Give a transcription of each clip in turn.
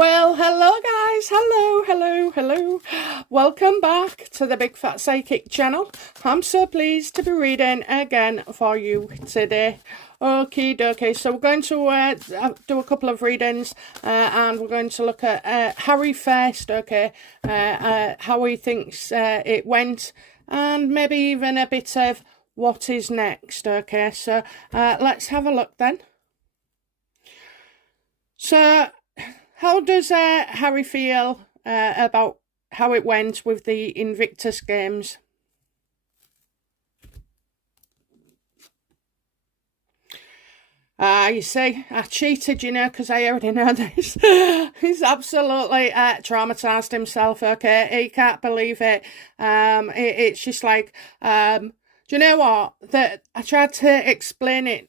Well, hello guys, hello. Welcome back to the Big Fat Psychic channel. I'm so pleased to be reading again for you today. Okie dokie, so we're going to do a couple of readings and we're going to look at Harry first, okay, how he thinks it went, and maybe even a bit of what is next, okay, so let's have a look then. So, how does Harry feel about how it went with the Invictus Games? You see, I cheated, because I already know this. He's absolutely traumatized himself, okay? He can't believe it. It's just like, do you know what? I tried to explain it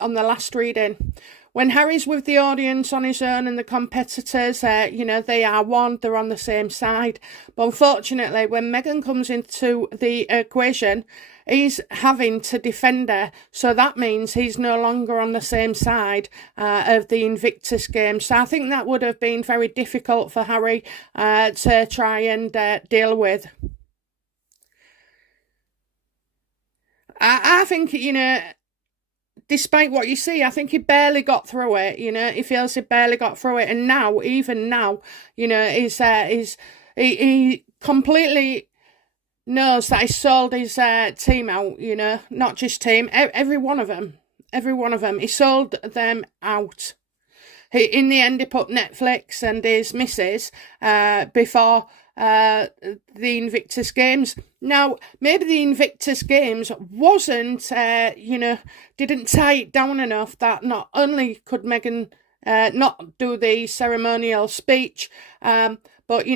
on the last reading. When Harry's with the audience on his own and the competitors, they are one, they're on the same side. But unfortunately, when Meghan comes into the equation, he's having to defend her. So that means he's no longer on the same side of the Invictus Games. So I think that would have been very difficult for Harry to try and deal with. I think, despite what you see, I think he barely got through it. He feels he barely got through it, and even now, he completely knows that he sold his team out. Not just team, every one of them, he sold them out. In the end, he put Netflix and his missus before the Invictus Games. Now, maybe the Invictus Games wasn't, didn't tie it down enough that not only could Meghan not do the ceremonial speech, but,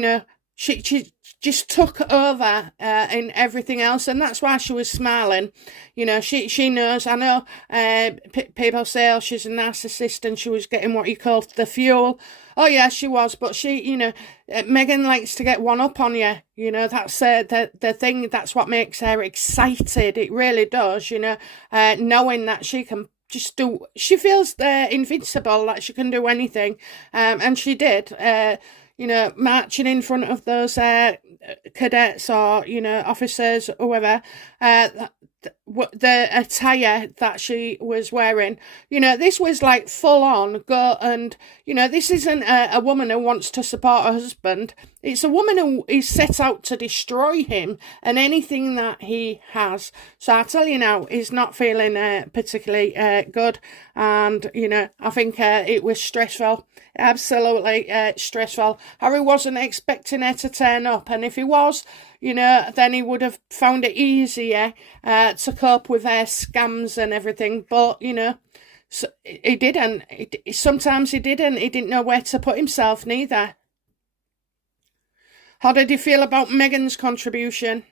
she just took over in everything else, and that's why she was smiling. She knows. I know people say, oh, she's a narcissist and she was getting what you call the fuel. Oh yeah, she was, but she, Meghan likes to get one up on you. That's the thing. That's what makes her excited. It really does. Knowing that she can just do. She feels invincible, like she can do anything, and she did. Marching in front of those cadets or, officers or whoever, the attire that she was wearing, this was like full on go, and, this isn't a woman who wants to support her husband. It's a woman who is set out to destroy him and anything that he has. So I tell you now, he's not feeling particularly good. And, I think it was stressful. Absolutely stressful. Harry wasn't expecting her to turn up. And if he was, then he would have found it easier to cope with her scams and everything. But, so he didn't. Sometimes he didn't. He didn't know where to put himself neither. How did you feel about Meghan's contribution?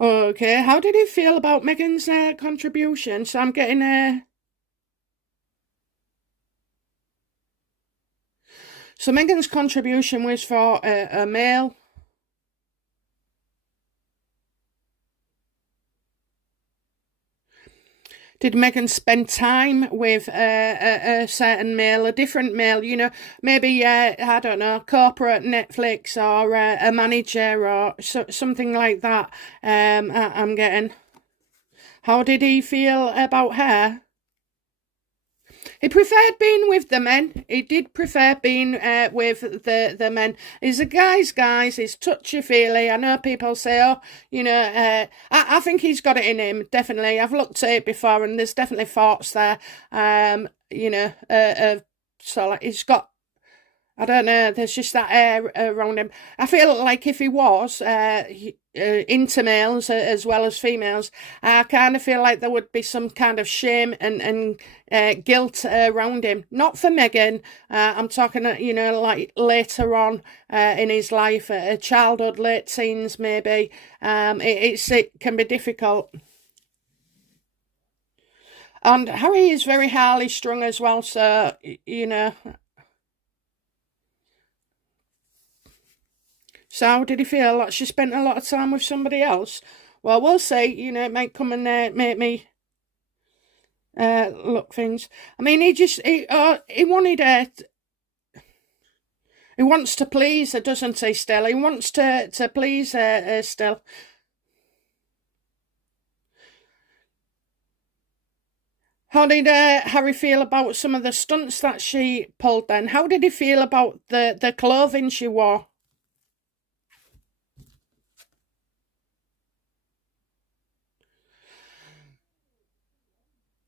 Okay, how did you feel about Meghan's contribution? So I'm getting So Meghan's contribution was for a male. Did Meghan spend time with a certain male, a different male, maybe, I don't know, corporate Netflix or a manager or something like that? I'm getting. How did he feel about her? He preferred being with the men. He did prefer being with the men. He's a guy's He's touchy-feely. I know people say, oh, I think he's got it in him, definitely. I've looked at it before, and there's definitely thoughts there. So like he's got, I don't know, there's just that air around him. I feel like if he was into males as well as females, I kind of feel like there would be some kind of shame and guilt around him. Not for Meghan, I'm talking, like later on in his life, childhood, late teens maybe. It can be difficult. And Harry is very highly strung as well, so, So how did he feel? Like she spent a lot of time with somebody else? Well, we'll see. You know, it might come and make me look things. I mean, he wanted he wants to please her, doesn't he? Still, he wants to please her still. How did Harry feel about some of the stunts that she pulled then? How did he feel about the clothing she wore?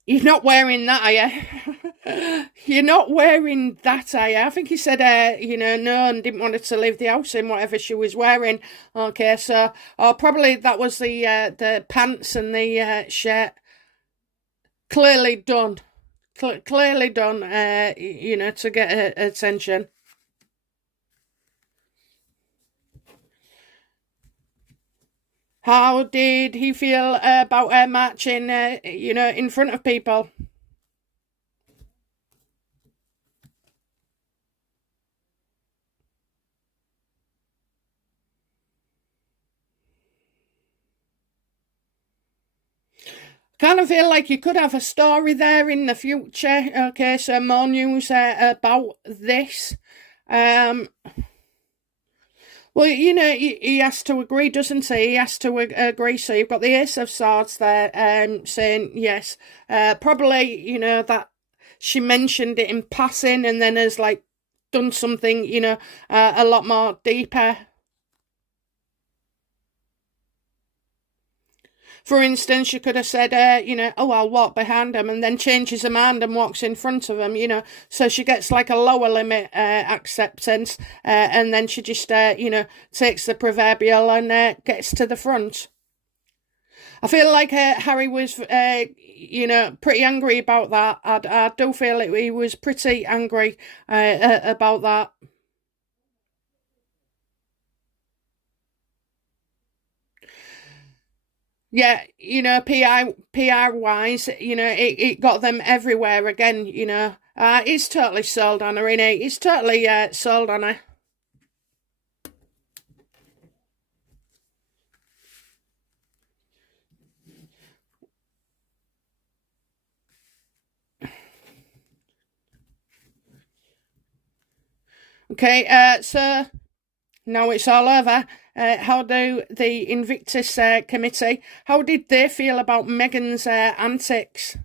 You're not wearing that, are you? You're not wearing that, are you? I think he said, you know, no, and didn't want her to leave the house in whatever she was wearing. Okay, so, probably that was the pants and the shirt. Clearly done. Clearly done, you know, to get her attention. How did he feel about her marching, you know, in front of people? Kind of feel like you could have a story there in the future. Okay, so more news about this. Well, you know, he has to agree, doesn't he? He has to agree. So you've got the Ace of Swords there saying yes. Probably, you know, that she mentioned it in passing and then has, like, done something, you know, a lot more deeper. For instance, you could have said, you know, oh, I'll walk behind him, and then changes her mind and walks in front of him, you know. So she gets like a lower limit acceptance, and then she just, you know, takes the proverbial and gets to the front. I feel like Harry was, you know, pretty angry about that. I do feel like he was pretty angry about that. Yeah, you know, PR wise, you know, it got them everywhere again, you know. He's totally sold on her, innit? He's totally sold on her. Okay, so now it's all over. How do the Invictus committee, how did they feel about Meghan's antics?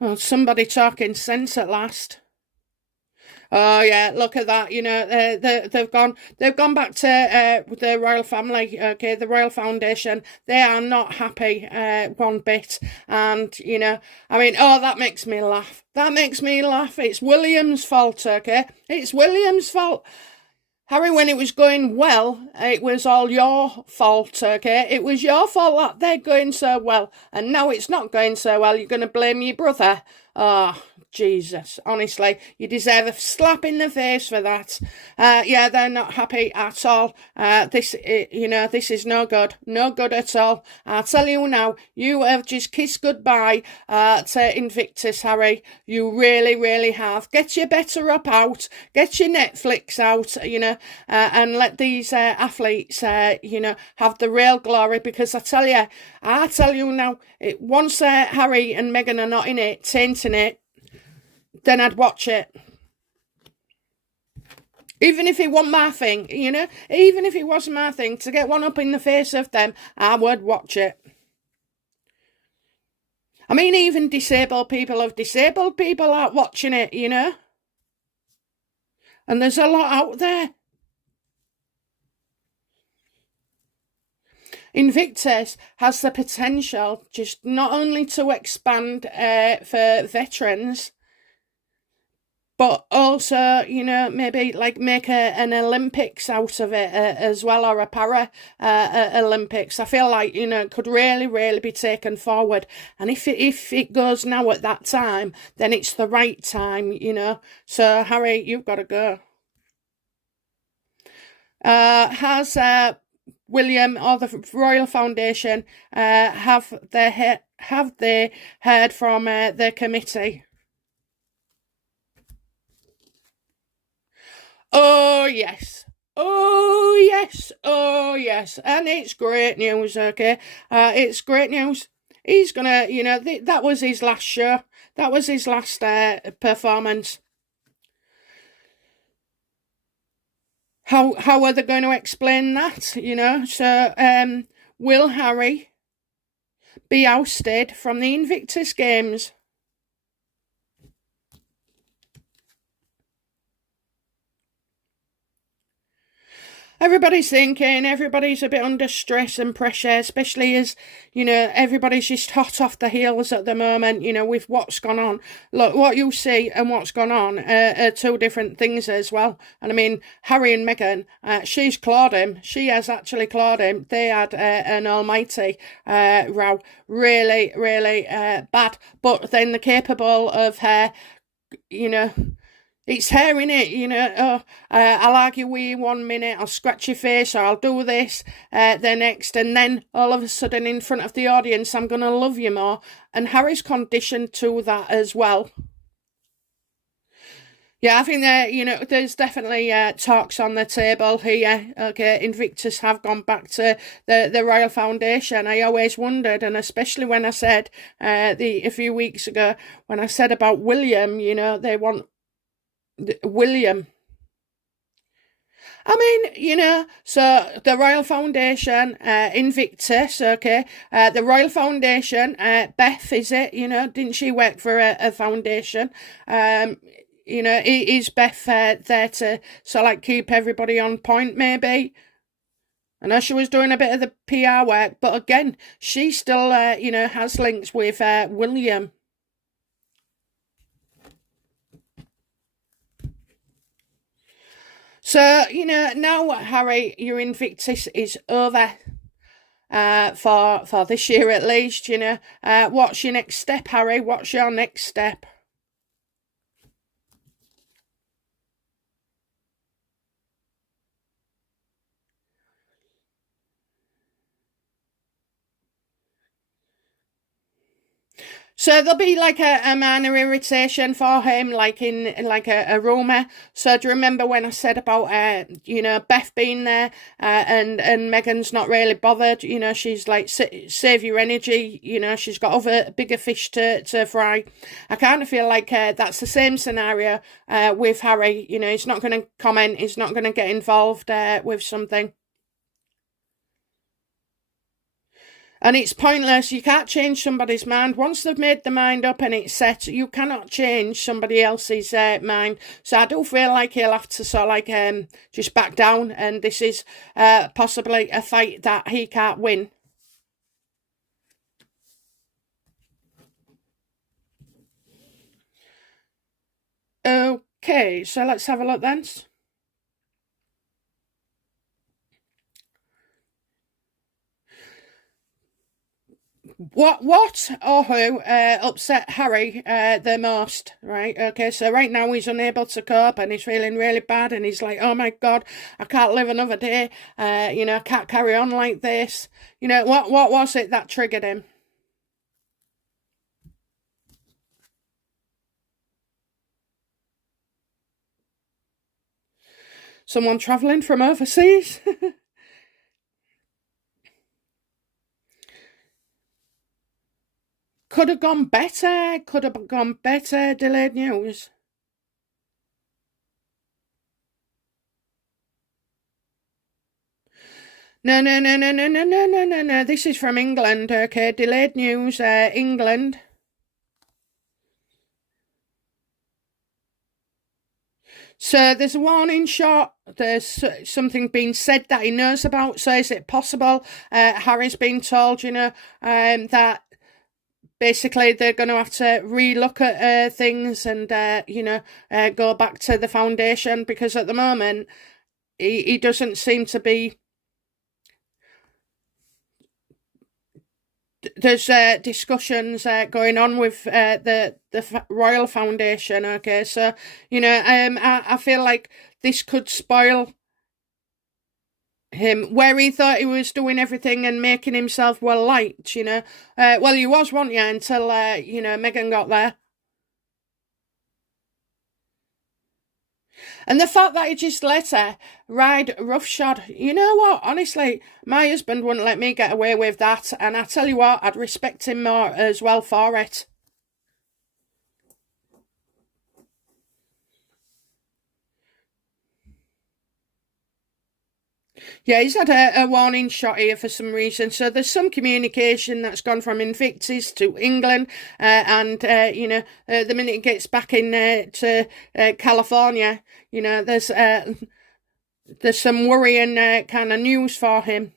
Oh, somebody talking sense at last. Oh yeah, look at that. You know, they've gone back to the royal family. Okay, the royal foundation. They are not happy one bit, and you know, I mean, oh, that makes me laugh. That makes me laugh. It's William's fault. Okay, it's William's fault. Harry, when it was going well, it was all your fault, okay? It was your fault that they're going so well, and now it's not going so well. You're going to blame your brother. Oh, Jesus, honestly, you deserve a slap in the face for that. Yeah, they're not happy at all. You know, this is no good, no good at all. I tell you now, you have just kissed goodbye to Invictus, Harry. You really, really have. Get your better up out, get your Netflix out, you know, and let these athletes, you know, have the real glory. Because I tell you now, once Harry and Meghan are not in it, tainting it, then I'd watch it. Even if it wasn't my thing, you know, even if it wasn't my thing, to get one up in the face of them, I would watch it. I mean, even disabled people are watching it, you know. And there's a lot out there. Invictus has the potential just not only to expand for veterans, but also, you know, maybe like make an Olympics out of it as well, or a para Olympics. I feel like, you know, it could really, really be taken forward. And if it goes now at that time, then it's the right time, you know. So, Harry, you've got to go. Has William or the Royal Foundation have they heard from the committee? Oh, yes. Oh, yes. Oh, yes. And it's great news, okay? It's great news. He's gonna, that was his last show. That was his last performance. How are they going to explain that? So will Harry be ousted from the Invictus Games? Everybody's thinking, everybody's a bit under stress and pressure, especially as, everybody's just hot off the heels at the moment, with what's gone on. Look, what you see and what's gone on are two different things as well. And I mean, Harry and Meghan, she's clawed him. She has actually clawed him. They had an almighty row. Really, really bad. But then they're capable of her, it's her, innit? I'll argue with you 1 minute, I'll scratch your face, or I'll do this the next, and then all of a sudden in front of the audience, I'm going to love you more. And Harry's conditioned to that as well. Yeah, I think that, there's definitely talks on the table here. Okay, Invictus have gone back to the Royal Foundation. I always wondered, and especially when I said a few weeks ago, when I said about William, they want William. I mean, so the Royal Foundation, Invictus, okay, the Royal Foundation, Beth, is it, didn't she work for a foundation? Is Beth there to, keep everybody on point, maybe? I know she was doing a bit of the PR work, but again, she still, has links with William. So, now Harry, your Invictus is over for this year at least, What's your next step, Harry? What's your next step? So there'll be like a minor irritation for him, like a rumour. So do you remember when I said about Beth being there and Meghan's not really bothered? She's like, save your energy. She's got other bigger fish to fry. I kind of feel like that's the same scenario with Harry. He's not going to comment. He's not going to get involved with something. And it's pointless. You can't change somebody's mind. Once they've made their mind up and it's set, you cannot change somebody else's mind. So I do feel like he'll have to just back down. And this is possibly a fight that he can't win. Okay, so let's have a look then. What or who upset Harry the most, right? Okay, so right now he's unable to cope and he's feeling really bad and he's like, oh my God, I can't live another day. I can't carry on like this. What was it that triggered him? Someone travelling from overseas? Could have gone better. Could have gone better. Delayed news. No. This is from England, okay? Delayed news, England. So there's a warning shot. There's something being said that he knows about. So is it possible Harry's been told, that basically they're going to have to relook at things and, go back to the foundation? Because at the moment, he doesn't seem to be... There's discussions going on with the Royal Foundation, okay? So, I feel like this could spoil him, where he thought he was doing everything and making himself well liked, well, he was, wasn't you, until Meghan got there. And the fact that he just let her ride roughshod, you know what? Honestly, my husband wouldn't let me get away with that. And I tell you what, I'd respect him more as well for it. Yeah, he's had a warning shot here for some reason. So there's some communication that's gone from Invictus to England, and you know, the minute he gets back in to California, you know, there's some worrying kind of news for him.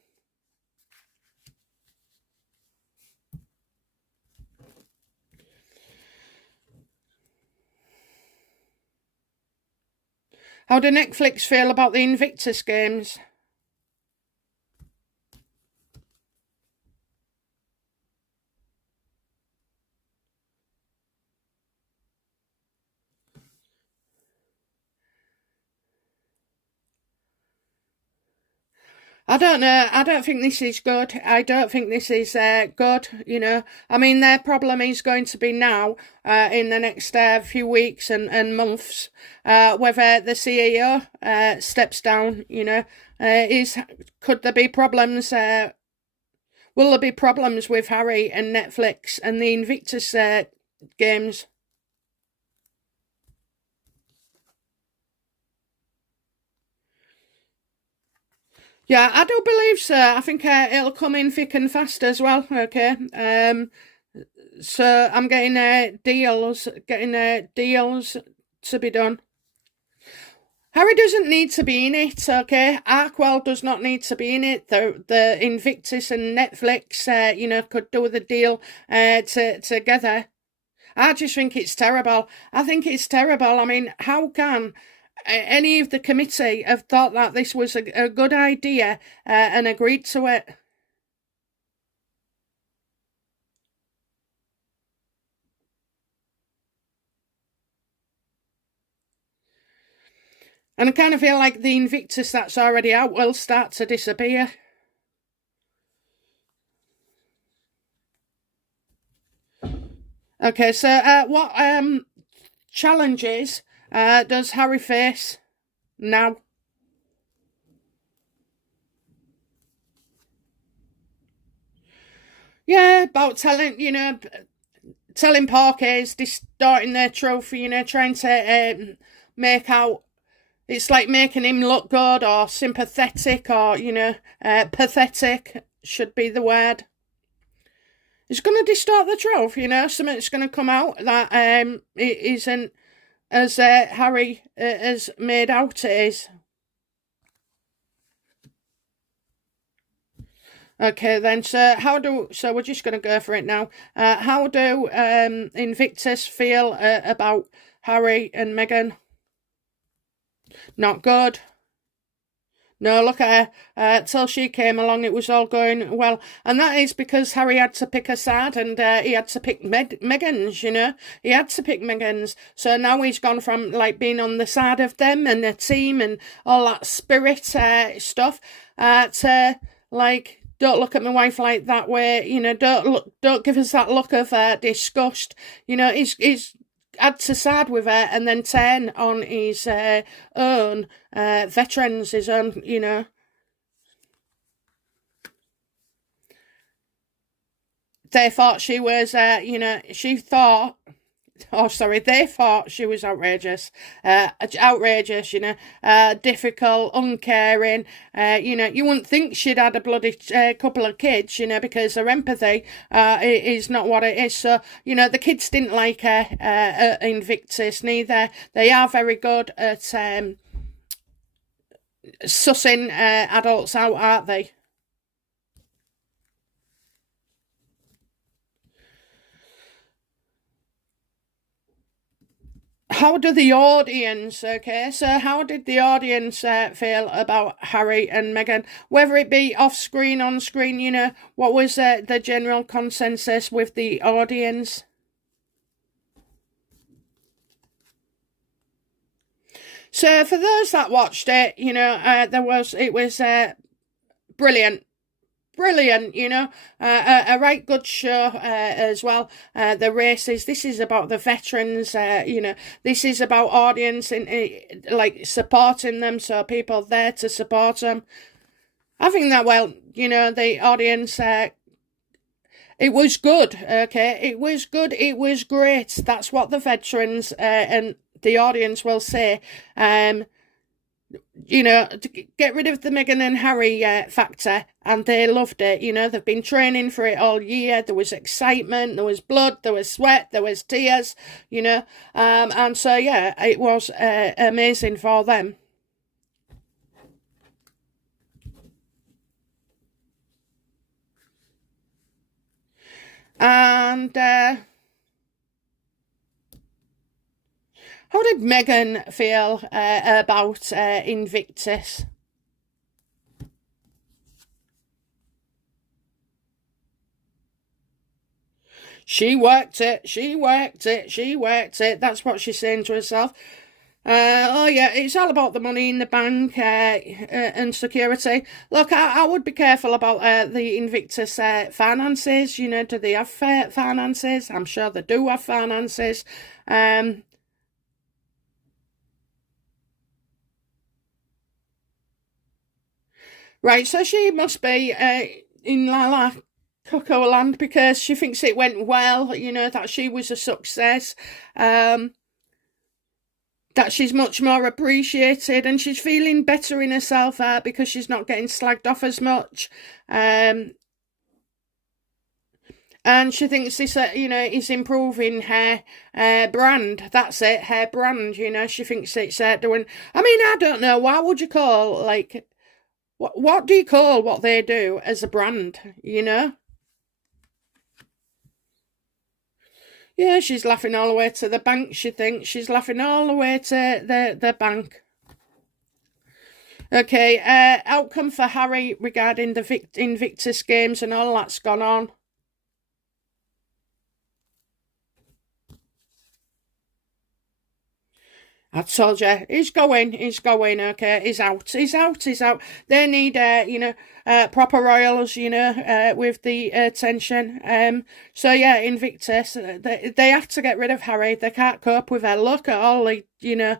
How do Netflix feel about the Invictus games? I don't know. I don't think this is good. I don't think this is good, you know. I mean, their problem is going to be now, in the next few weeks and months, whether the CEO steps down, you know. Could there be problems? Will there be problems with Harry and Netflix and the Invictus games? Yeah, I do believe so. I think it'll come in thick and fast as well. Okay. So I'm getting deals to be done. Harry doesn't need to be in it, okay? Arkwell does not need to be in it. The Invictus and Netflix, you know, could do the deal together. I just think it's terrible. I think it's terrible. I mean, how can any of the committee have thought that this was a good idea and agreed to it? And I kind of feel like the Invictus that's already out will start to disappear. Okay, so what challenges does Harry face now? Yeah, about telling Parkers, distorting their trophy, you know, trying to make out it's like making him look good or sympathetic or, you know, pathetic should be the word. It's going to distort the trophy, you know, something's going to come out that it isn't as Harry has made out it is. Okay, then, so we're just going to go for it now. How do Invictus feel about Harry and Meghan? Not good. No, look at her. Till she came along, it was all going well. And that is because Harry had to pick a side and he had to pick Meghan's, you know. He had to pick Meghan's. So now he's gone from, like, being on the side of them and the team and all that spirit stuff to, like, don't look at my wife like that way, you know, don't give us that look of disgust. You know, he's had to side with her and then turn on his own veterans, his own, you know. They thought she was, you know, they thought she was outrageous, you know, difficult, uncaring, you know, you wouldn't think she'd had a bloody couple of kids, you know, because her empathy is not what it is. So, you know, the kids didn't like her Invictus neither. They are very good at sussing adults out, aren't they? How do the audience, okay, so how did the audience feel about Harry and Meghan, whether it be off screen, on screen, you know, what was the general consensus with the audience? So for those that watched it, you know, it was brilliant, brilliant, you know, a right good show as well. The races, this is about the veterans, you know, this is about audience and like supporting them, so people there to support them. I think that, well, you know, the audience, it was good, okay, it was good, it was great. That's what the veterans and the audience will say. You know, to get rid of the Meghan and Harry factor, and they loved it. You know, they've been training for it all year. There was excitement, there was blood, there was sweat, there was tears, you know, and so yeah, it was amazing for them. And how did Meghan feel about Invictus? She worked it, she worked it, she worked it. That's what she's saying to herself. Oh yeah, it's all about the money in the bank and security. Look, I would be careful about the Invictus finances. You know, do they have finances? I'm sure they do have finances. Right, so she must be in La Coco Land because she thinks it went well, you know, that she was a success, that she's much more appreciated and she's feeling better in herself because she's not getting slagged off as much. And she thinks this, you know, is improving her brand. That's it, her brand, you know. She thinks it's doing... I mean, I don't know. Why would you call, like... What do you call what they do as a brand, you know? Yeah, she's laughing all the way to the bank, she thinks. She's laughing all the way to the bank. Okay, outcome for Harry regarding the Invictus Games and all that's gone on. I told you, he's going, okay, he's out. They need, you know, proper royals, you know, with the attention. So yeah, Invictus, they have to get rid of Harry. They can't cope with her. Look at all the, you know,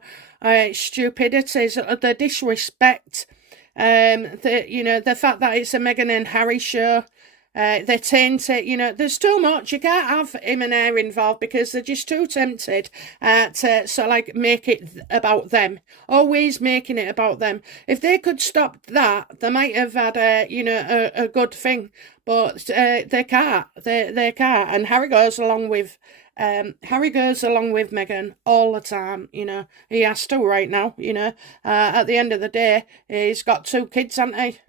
stupidities, the disrespect, you know, the fact that it's a Meghan and Harry show. They taint it, you know, there's too much. You can't have him and her involved because they're just too tempted to sort of like make it about them. Always making it about them. If they could stop that, they might have had you know, a good thing. But they can't. They can't. And Harry goes along with Meghan all the time, you know. He has to right now, you know. At the end of the day, he's got 2 kids, hasn't he?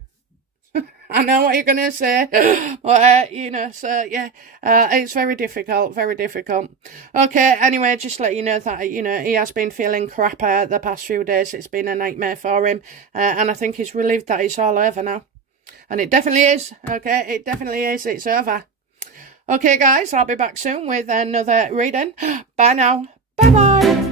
I know what you're going to say, but, you know, so, yeah, it's very difficult, very difficult. Okay, anyway, just let you know that, you know, he has been feeling crap the past few days. It's been a nightmare for him, and I think he's relieved that it's all over now. And it definitely is, okay, it definitely is, it's over. Okay, guys, I'll be back soon with another reading. Bye now. Bye-bye.